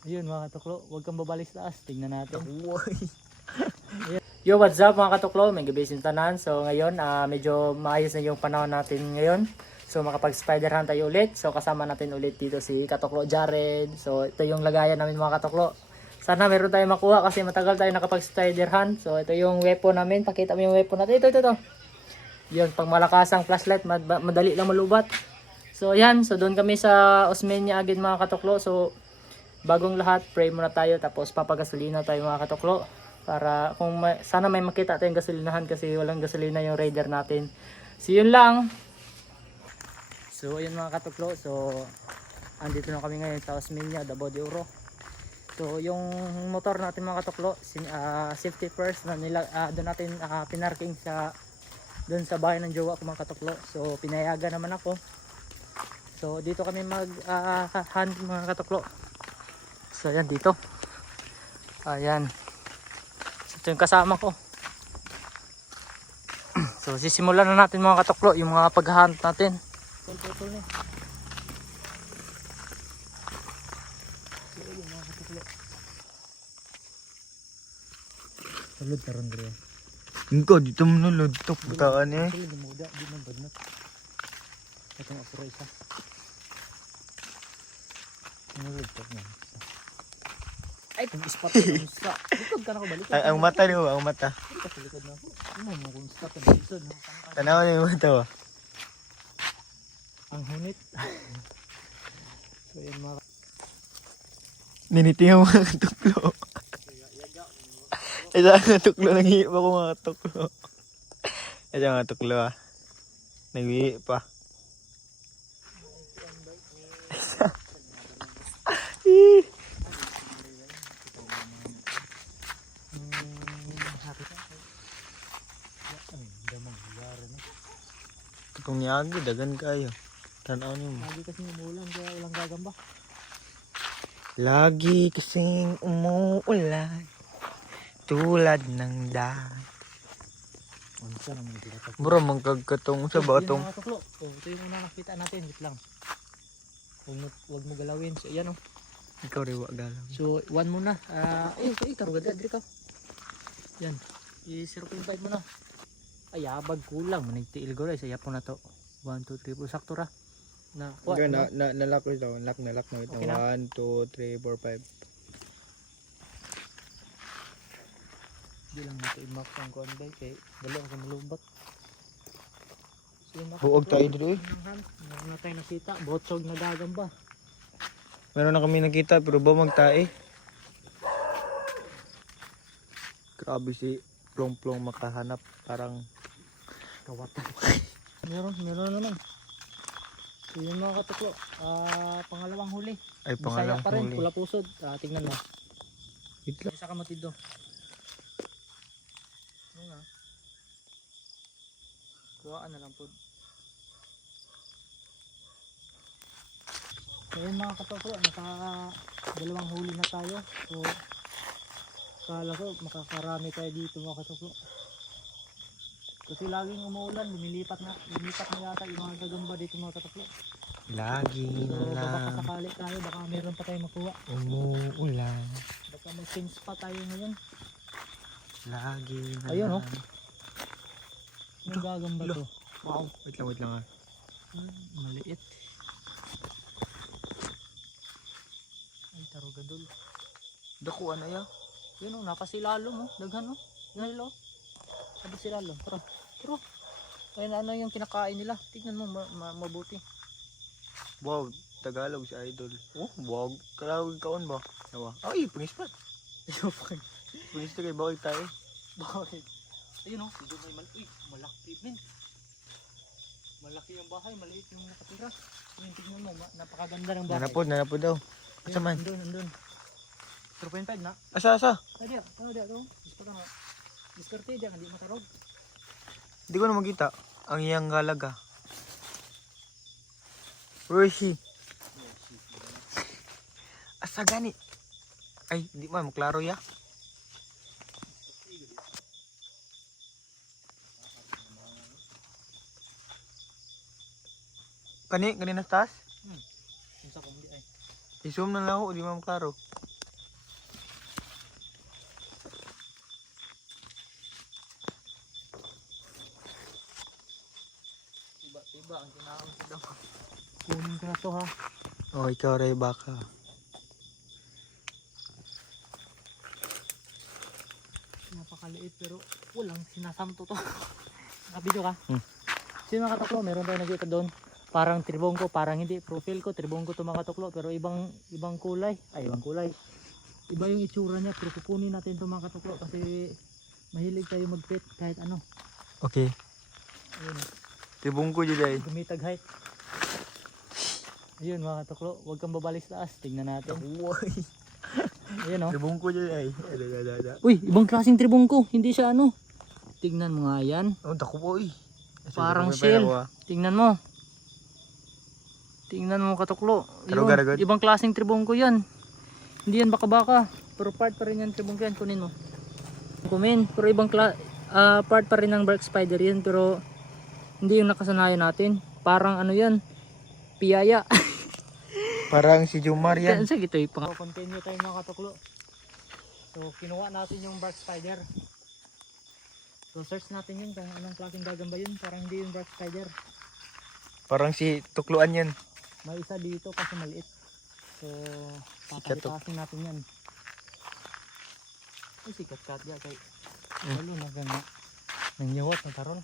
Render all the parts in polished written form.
Ayun mga katuklo, huwag kang babalik sa taas. Tingnan natin. Yo, what's up mga katuklo? May gabi sintanan. So ngayon, medyo maayos na yung panahon natin ngayon. So makapag-spider hunt tayo ulit. So kasama natin ulit dito si Katuklo Jared. So ito yung lagayan namin mga katuklo. Sana meron tayong makuha kasi matagal tayo nakapag-spider hunt. So ito yung weapon namin. Pakita mo yung weapon natin. Ito. Yun, pang malakasang flashlight. Madali lang malubat. So yan, so doon kami sa Osmeña agad mga katuklo. So bagong lahat, pray muna tayo tapos papagasolina tayo mga katuklo para kung sana may makita tayong gasolinahan kasi walang gasolina yung raider natin. So yun lang. So ayun mga katuklo, so andito na kami ngayon sa Osmeña, Davao de Oro. So yung motor natin mga katuklo, safety first na doon natin pinarking sa doon sa bahay ng jowa ko mga katuklo. So pinayagan naman ako. So dito kami hunt mga katuklo. So ayan dito. Ayan. Ito yung kasama ko. So sisimulan na natin mga katuklo yung mga paghahunt natin. Putol ni. So ayun mga katuklo. Sulod taron dire. Engko dito mo nulod to putaan eh. Sulod mo da di man badnot. Ito ang apuro isa. Sulod to na. Ay, kung ispat ko ng isa. Likod ka na ko balik. Ang mata niyo, ang mata. Likod ka likod na ako. Ano mo kung ispat ka ng isod. Tanaw niyo yung mata. Ang hunit. So yun mga Niniti yung mga katuklo. Isa ang katuklo, nag-iip ako mga katuklo. Isa ang katuklo ah. Nag-iip pa. Itong niyagi, dagan kayo. Tanaw niyo mo. lagi kasi umuulan kaya walang gagamba. Lagi kasing umuulan tulad ng daan. Unsa naman yung tinatak. Bro, magkagkatong sa batong. Yung mga tuklo. Oh, ito yung una nakita natin. Wait lang. Huwag mo galawin. So yan oh. Ikaw rin wag galang. So 1 muna. Karugad diri ka. Yan. I-0.5 mo na. Ay, abag kulang. Manigtiil ko rin. Sa yapo na to. 1, 2, 3, 4. Sakto ra. Na, Nalak ko ito. Nalak na ito. Okay na? 1, 2, 3, 4, 5. Di lang natin i-map ang konbay. Kaya dali ako malubat. So yun Huwag tayo dito eh. Meron na tayo nakita. Botsog na gagamba. Meron na kami nakita pero ba magtae? Grabe si plong-plong makahanap. Parang Kawatan. meron naman. So yun mga katuklo. Pangalawang huli. ay Bisaya pangalang pa rin. huli. Pula pusod. Tingnan mo. Wait lang. Isa ka matido. Ano nga? Kuhaan na lang po. So yun mga katuklo. Naka dalawang huli na tayo. So kala ko makakarami tayo dito mga katuklo. Kasi laging umuulan, lumilipat na yata yung mga gagamba dito mga katuklo. Lagi So na baka lang sakali tayo, baka meron pa tayong makuha. umuulan. Baka may sense pa tayo ngayon. Lagi na Ayun, oh. lang. Yung gagamba to. Wow, Wait lang ah. maliit. Ay, tarugadol. Dakuan na ya. Yun o, napasilalom o, daghan o. Yan o. Sabi silalom, tara. Ayun, ano yung kinakain nila. Tignan mo, mabuti. Wow, Tagalog si Idol. Oh, wow. Kalawag kaon ba? Nawa. Ay, pangispat. Ayun pa. Pangis kay bawal tayo. Bakit? Ayun o, doon may malaki men. Malaki yung bahay, maliit yung nakatira. Ayun, tignan mo, napakaganda ng bahay. Nanapod daw. Ayun, Asa man? Andun. 0.5 na. Asa? Ay, diya to. Gusto ka na. Diskarte diya, hindi matarog. Hindi ko na makita. Ang iyang galaga. Where is she? Asa gani? Ay, hindi man maklaro ya. Kanina sa taas? Unsa kung di ay. I-zoom na lang ako, di man maklaro. O ikaw ray baka. Napakaliit pero walang sinasamto to. Nakabidyo ka? Hmm. Sino mga katuklo? Meron tayo nakita doon. Parang tribongko, parang hindi. Profile ko, tribongko to mga katuklo. Pero ibang kulay. Ay, ibang kulay. Iba yung itsura niya. Pero kukunin natin to mga katuklo. Kasi mahilig tayo mag-pet kahit ano. Okay. Ayun. Tibong ko dyan ay. Gumitag height. Ayun mga katuklo. Huwag kang babalik sa taas. Tingnan natin. Uy. Ayun oh. Tibong ko dyan ay. Ada. Uy, ibang klaseng tribongko. Hindi siya ano. Tignan mo nga yan. Oh, dako po eh. Parang shell. Tingnan mo. Tingnan mo katuklo. Yun, Karugad-agad. ibang klaseng tribongko yan. Hindi yan baka-baka. Pero part pa rin yan tribongko yan. Kunin mo. Kumin. Pero ibang part pa rin ng bark spider yan. Pero hindi yung nakasanayan natin. Parang ano yan. Piyaya. Parang si Jumar yan. Sige ito. Continue tayo mga katuklo. So kinuha natin yung bark spider. So search natin yun kung anong klaseng gagamba yun. Parang hindi yung bark spider. Parang si tukluan yan. May isa dito kasi maliit. So papalitasin natin yan. Ay sikat-kat ya kay walo na gana. Nangyawat na tarol.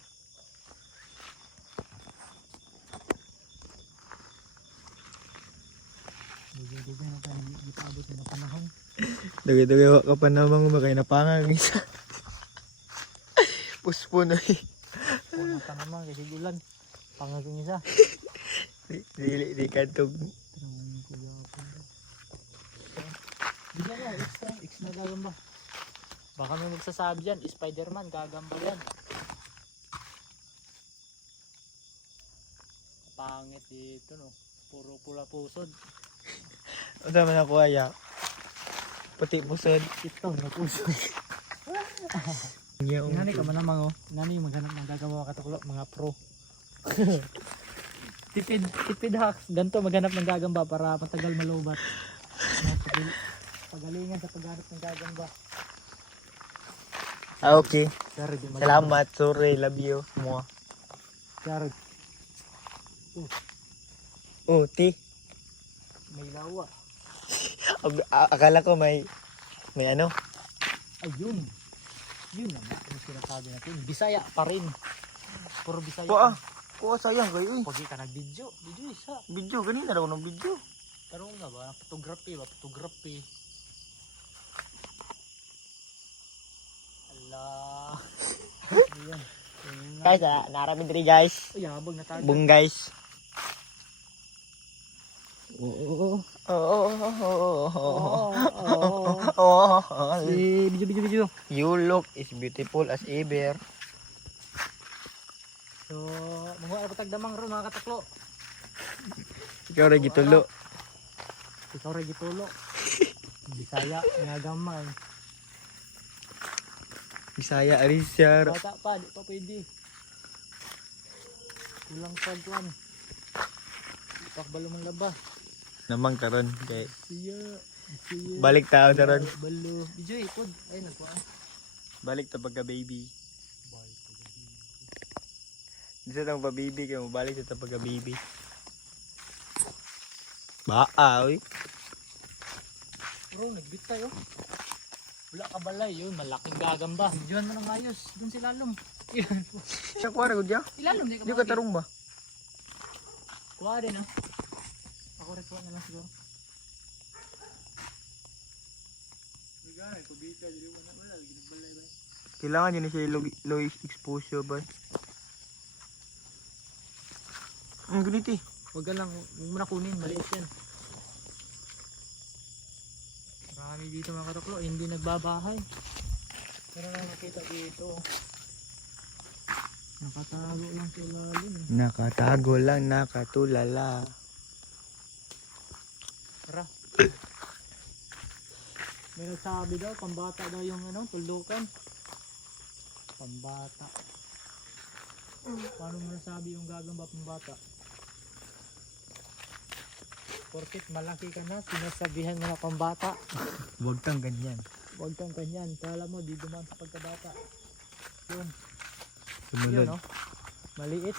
Dugay-dugay na tayo dito abot na panahon. Dugay-dugay ka pa namang makay napangang isa. Puspo na eh. Una pa naman kasi ulan. Pangaging isa. Di kantog. Bigyan mo, X na gagamba. Baka may magsasabi dyan, Spider-Man, gagamba yan. Pangit dito no, puro pula pusod. Ano naman ako aya? Puti pusod. Ito, na pusod. Yung Nani ka man namang oh. Nani maghanap ng gagawa katuklo, mga pro. tipid hacks. Ganto maghanap ng gagamba para matagal malubat. Pagalingan sa paghanap ng gagamba. Okay. Sorry, Salamat. Sorry. Love you. Mo. Sorry. Oh, ti. May lawa. Akala ko may ano? Ayun. Yun naman yung sinasabi natin. Bisaya pa rin. Puro Bisaya. Kuha sayang kayo eh. Pag ka nag-video. Video isa. Video. Ganina daw ng video. Tarong na ba? Photography ba? Photography. Allah. Ayan. Guys, naramin diri guys. Ay, habang natagad. Bung guys. Oo. Oh. Video. You look is beautiful as ever. So, mga patagdamang ro mga kataklo. Ikaw rin gitulo. Ikaw rin gitulo. Bisaya, nga gamay. Bisaya Arisar. Bata pa, di pa pwede. Kulang pagkuhan. Pakbalo mong laba. Namang karon kay Siya. balik tao karon. Balo. Video ipod. Ay, nagkuhan. Balik ta pagka baby. Dito tang pa baby kay mo balik ta pagka baby. Oy. Bro, nagbit tayo. Wala ka balay yun, malaking gagamba. Videoan mo ng ayos, dun si Lalom. Sa kuha ra gud ya. Ilalom, di ka Di ka tarong ba? Kuha rin ah. Ako rin kuha na lang siguro. Kailangan yun siya low exposure ba? Ang ganito eh. Huwag ka lang, huwag mo na kunin, maliit yan. Marami dito mga katuklo, hindi nagbabahay. Pero lang nakita dito. Nakatago lang sa ilalim. Nakatago lang, nakatulala. Tara. May nagsabi daw, pambata daw yung ano, tuldukan. Pambata. Paano mo nasabi yung gagamba pambata? Porkit malaki ka na, sinasabihan mo na pambata. Huwag kang ganyan. Huwag kang kanyan, kala mo di dumaan sa pagkabata. Yun, Sumunod. yun oh. Maliit.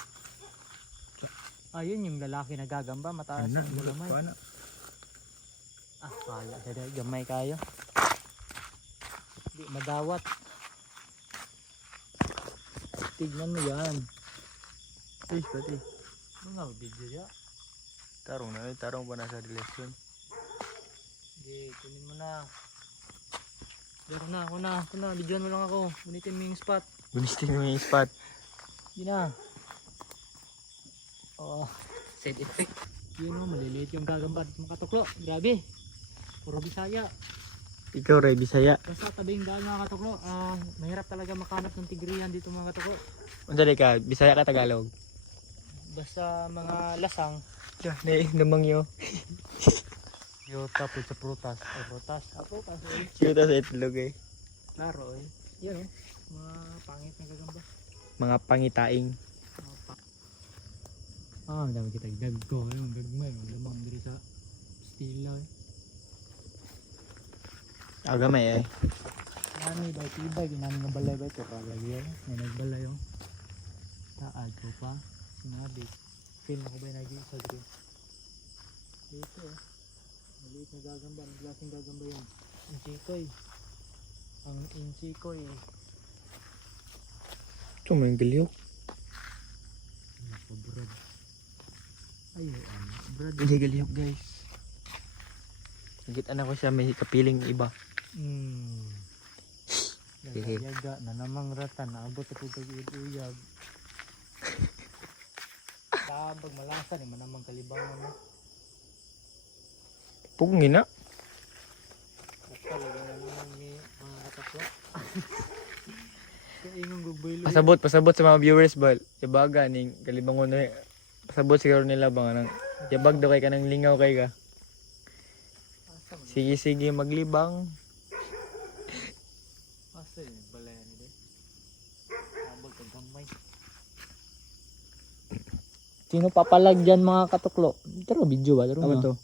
Ayun yung lalaki na gagamba, mataas yung galamay. Wala siya dahil gamay kayo. Di madawat. Tignan mo yan. Fish pati. Mga video ya. Tarong na, tarong pa nasa relasyon. Sige, kunin mo na. Pero na, ako na. Bidyoan mo lang ako. Unitin mo yung spot. Gunistin mo yung spot. Hindi na. Oh, side effect. Yun mo, maliliit yung gagamba at mga katuklo. Grabe. Puro Bisaya. Ikaw, Ray, Bisaya. Basta tabing daan mga katuklo. Mahirap talaga makanap ng tigrihan dito mga katuklo. Unsa ka, Bisaya ka Tagalog? Basta mga lasang. Namang yo. Yo tapos sa prutas. Prutas. Prutas eh. Cute sa itlog eh. Klaro eh. Yan oh. Mga pangit na gagamba. Mga pangitaing. Ang dami kita dagko. Yung gagmay. Lamang diri sa stila eh. Agamay eh. Nani ba tibay. Ginani nga balay ba ito. Kalagi yan. May nagbalay yung. Taad ko pa. Sinabi. Film ako ba yung nag-iisa dito? Dito eh. Maliit na gagamba. Ang klaseng gagamba yun. Inchikoy. Ang inchikoy. Ito may galiw. Ako brad. Ayun. Brad. Hindi galiw guys. Nakita na ko siya may kapiling iba. Yaga na namang ratan. Naabot sa pagkag-uyag. Tabag malasan. Manamang kalibangan mo. Pugong na. Talaga na naman may mga katakwa. Kaya ingong gugbaylo. Pasabot sa mga viewers ba. Yabaga ning kalibangon na. Pasabot siguro nila ba nang yabag daw kay ka nang lingaw kay ka. Sige maglibang. Asa yun? Balayan nila. Tabag kang gamay. Sino papalag dyan mga katuklo? Taro video ba? Taro Ano na. to?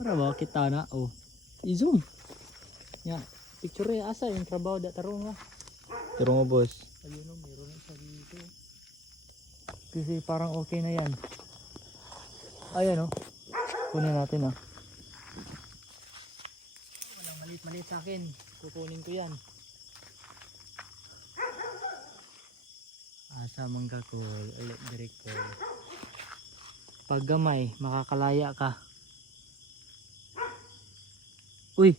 Para ba kita na? Oh. I-zoom. Yan. Picture eh. Asa yung trabaho da taro nga. Turo mo boss. Ayun o. Meron na sa dito. Kasi parang okay na yan. Ayan o. Kunin natin ah. Walang maliit sa akin. Kukunin ko yan. Asa mangga ko. Direct ko. Pag gamay, makakalaya ka. Uy,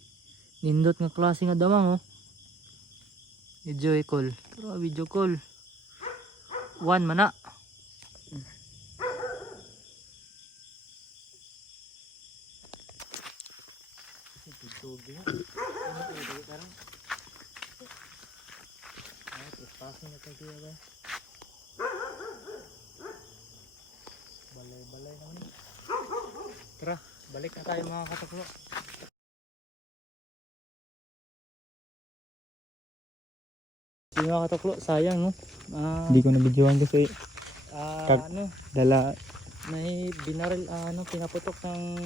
nindot nga klase nga damang oh. Video call. Pero video call. 1 man na. Balay naman. Tara, balik na tayo mga katuklo. Yung mga katuklo, sayang no. Hindi ko na videoan kasi Ano, dala. may binaril, pinaputok ng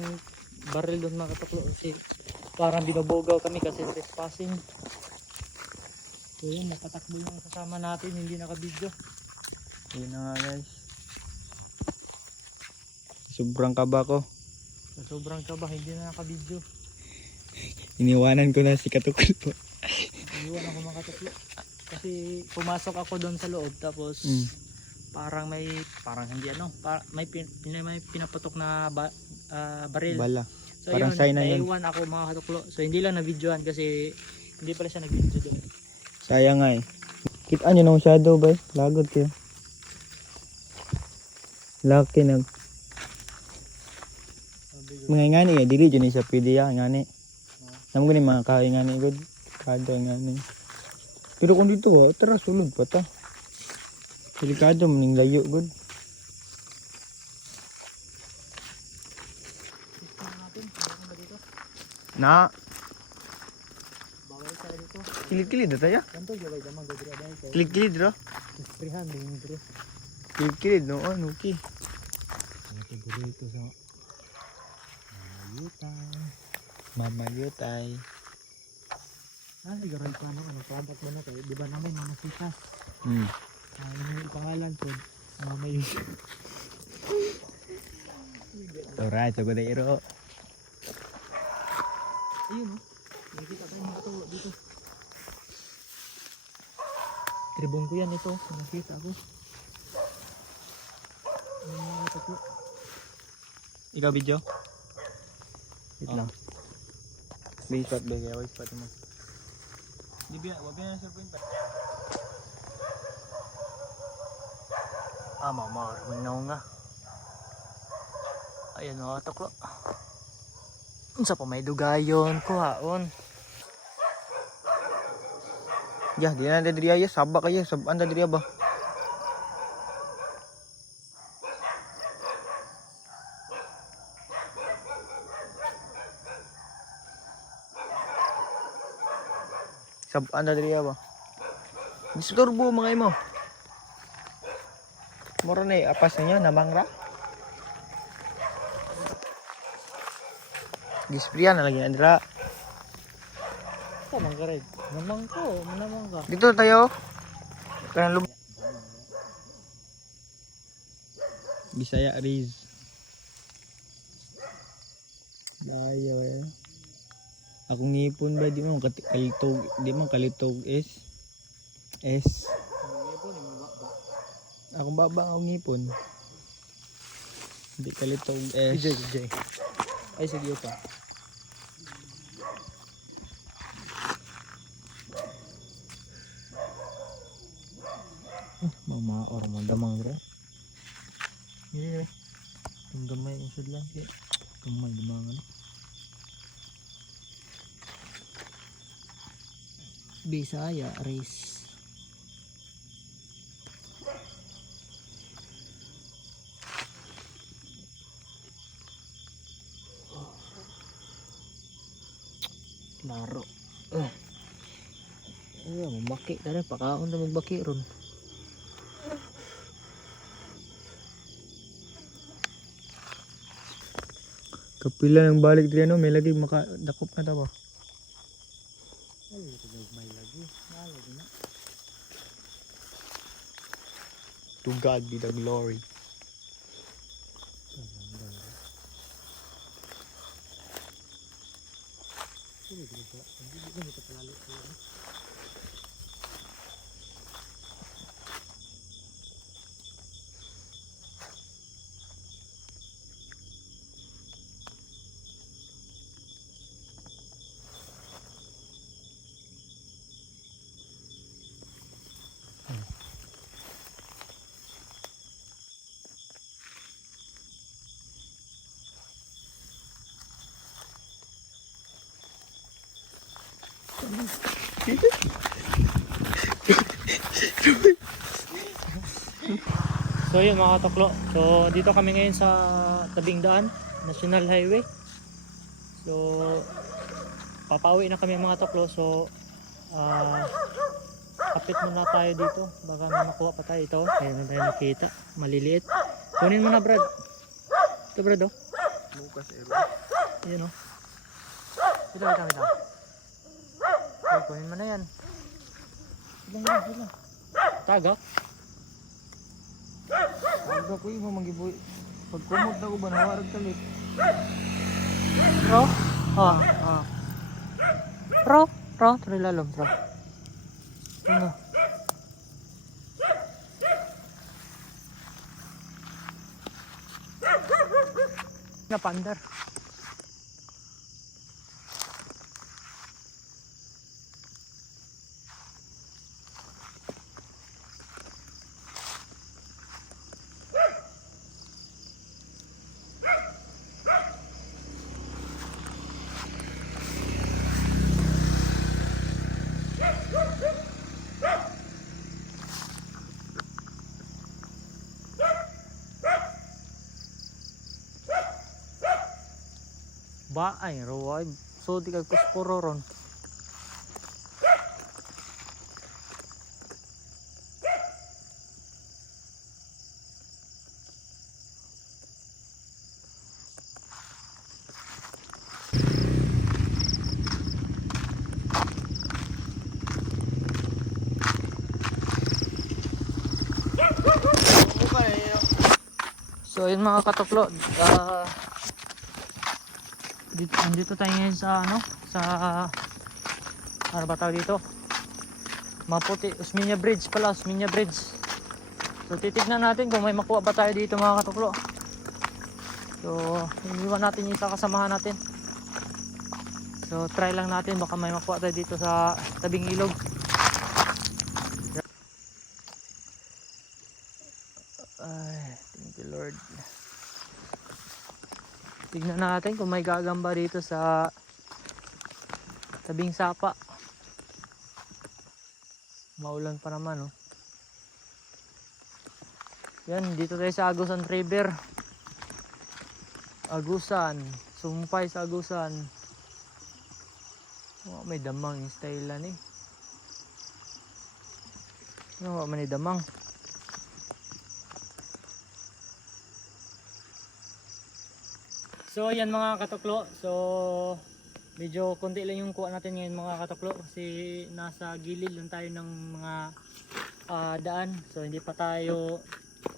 baril doon mga katuklo kasi parang binobogaw kami kasi trespassing. So yun, nakatakbo yung kasama natin, hindi nakabidyo. Yun na nga guys. Sobrang kaba ko. So, sobrang kaba, hindi na nakabidyo. Iniwanan ko na si Katukul po. Iwan ako mga katuklo. Kasi pumasok ako doon sa loob tapos parang hindi may pinaputok na baril. Bala. So Parang yun, sign na yun. naiwan ako mga katuklo. So hindi lang na-videoan kasi hindi pala siya nag-video doon. Sayang nga eh. Kita nyo nung shadow ba? Lagod kayo. Laki na. Mga ngani eh. Dili dyan siya pwede ya. Ngani. Naman ko ni mga kahoy ngani. Good. Kado ngani. Pero kung dito tara sulod pa ta. Delikado maning layo. Good. Na. Bawal sa dito. Kilid-kilid na tayo. Kanto gaway damang gadra dahil kay Kilid-kilid bro. isprihan din dito. Kilid-kilid no. Ano okay. Ito dito sa Mayutay. Mamayutay. Garan plano ano product ba na to? Di ba namin mamasitas? Yung pangalan ko Mamayutay. Alright, so good iro. Ayun oh. Nakikita tayo mga katulo dito. Tribong ko yan ito. Nakikita ako. Ayun mga katulo. Ikaw video? Wait Oh. lang. May spot ba kaya? May spot mo. Di ba? Wag na sa point pa. Mamar. Minaw nga. Ayan mga katulo. Unsa pa may dugayon. Kuhaon. Ya, di na diri ayo sabak kayo, saban diri ba. Saban diri ba. Disturbo mga imo. Moro na apas niya namangra. Gisprian na lagi andra. Tamang ka rin. Namang ko. Manamang ka. Dito tayo. Kanang lub. Bisaya Riz. Layo eh. Akong ngipon ba di mo kalitog, di mo kalitog S. Akong baba akong ngipon. Di kalitog S. DJ. Ay, sige pa. Mama or mandamang bro. Hindi. Yung gamay yung sudlan. Kamay dumangan. Bisaya race. Laro. Mamaki tara pakaon na magbaki ron. Kapila ng balik diri ano, may lagi makadakop na ta ba? Ay, may lagi. Nalagi na. To God be the glory. So yun mga katuklo. So dito kami ngayon sa tabing daan, National Highway. So papauwi na kami mga tuklo. So kapit muna tayo dito. Baka may makuha pa tayo. Ito, ayun na tayo nakita. Maliliit. Kunin mo na Brad. Ito Brad oh. Bukas ero. Ayun oh. Ito. Okay, kunin mo na yan. Sila. Taga. Aga ko imo mangiboy. Pag kumot na ko ba nawarag talit. Pro? Pro, trilalom, pro. Ano? Napandar. Ba ay roy. So di kag kusporo ron. So yun mga katuklo, Andito tayo ngayon sa ano, sa ano ba tawag dito? Maputi, Osmeña Bridge pala, Osmeña Bridge. So titignan natin kung may makuha ba tayo dito mga katuklo. So iniwan natin yung isa kasamahan natin. So try lang natin, baka may makuha tayo dito sa tabing ilog. Ay, thank you Lord. Tignan natin kung may gagamba dito sa tabing sapa. Maulan pa naman, oh. Yan, dito tayo sa Agusan River. Agusan, sumpay sa Agusan. Oh, may damang yung style ni. Ano man ni damang? So yan mga katuklo, so medyo konti lang yung kuha natin ngayon mga katuklo kasi nasa gilid lang tayo ng mga daan. So hindi pa tayo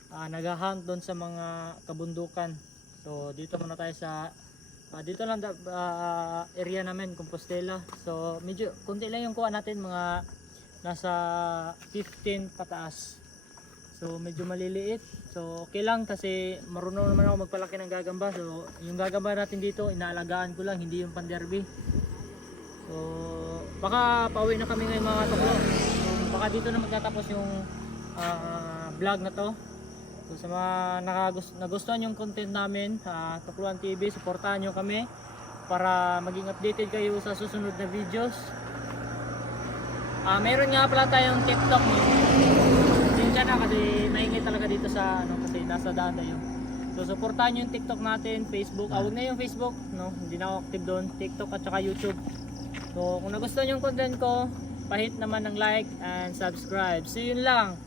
nag-hunt doon sa mga kabundukan. So dito muna tayo sa dito lang area namin, Compostela. So medyo konti lang yung kuha natin, mga nasa 15 pataas. So medyo maliliit. So okay lang kasi marunong naman ako magpalaki ng gagamba. So yung gagamba natin dito inaalagaan ko lang, hindi yung panderby. So baka pauwi na kami ngayon mga katuklo. So baka dito na magtatapos yung vlog na to. So sa mga nagustuhan yung content namin, Tukloan TV, supportahan nyo kami para maging updated kayo sa susunod na videos. Meron nga pala tayong TikTok. Diyan na kasi maingay talaga dito sa ano, kasi nasa daan tayo. So supportahan niyo yung TikTok natin, Facebook. Wag na yung Facebook, no. Hindi na ako active doon, TikTok at saka YouTube. So kung nagustuhan niyo yung content ko, pahit naman ng like and subscribe. So yun lang.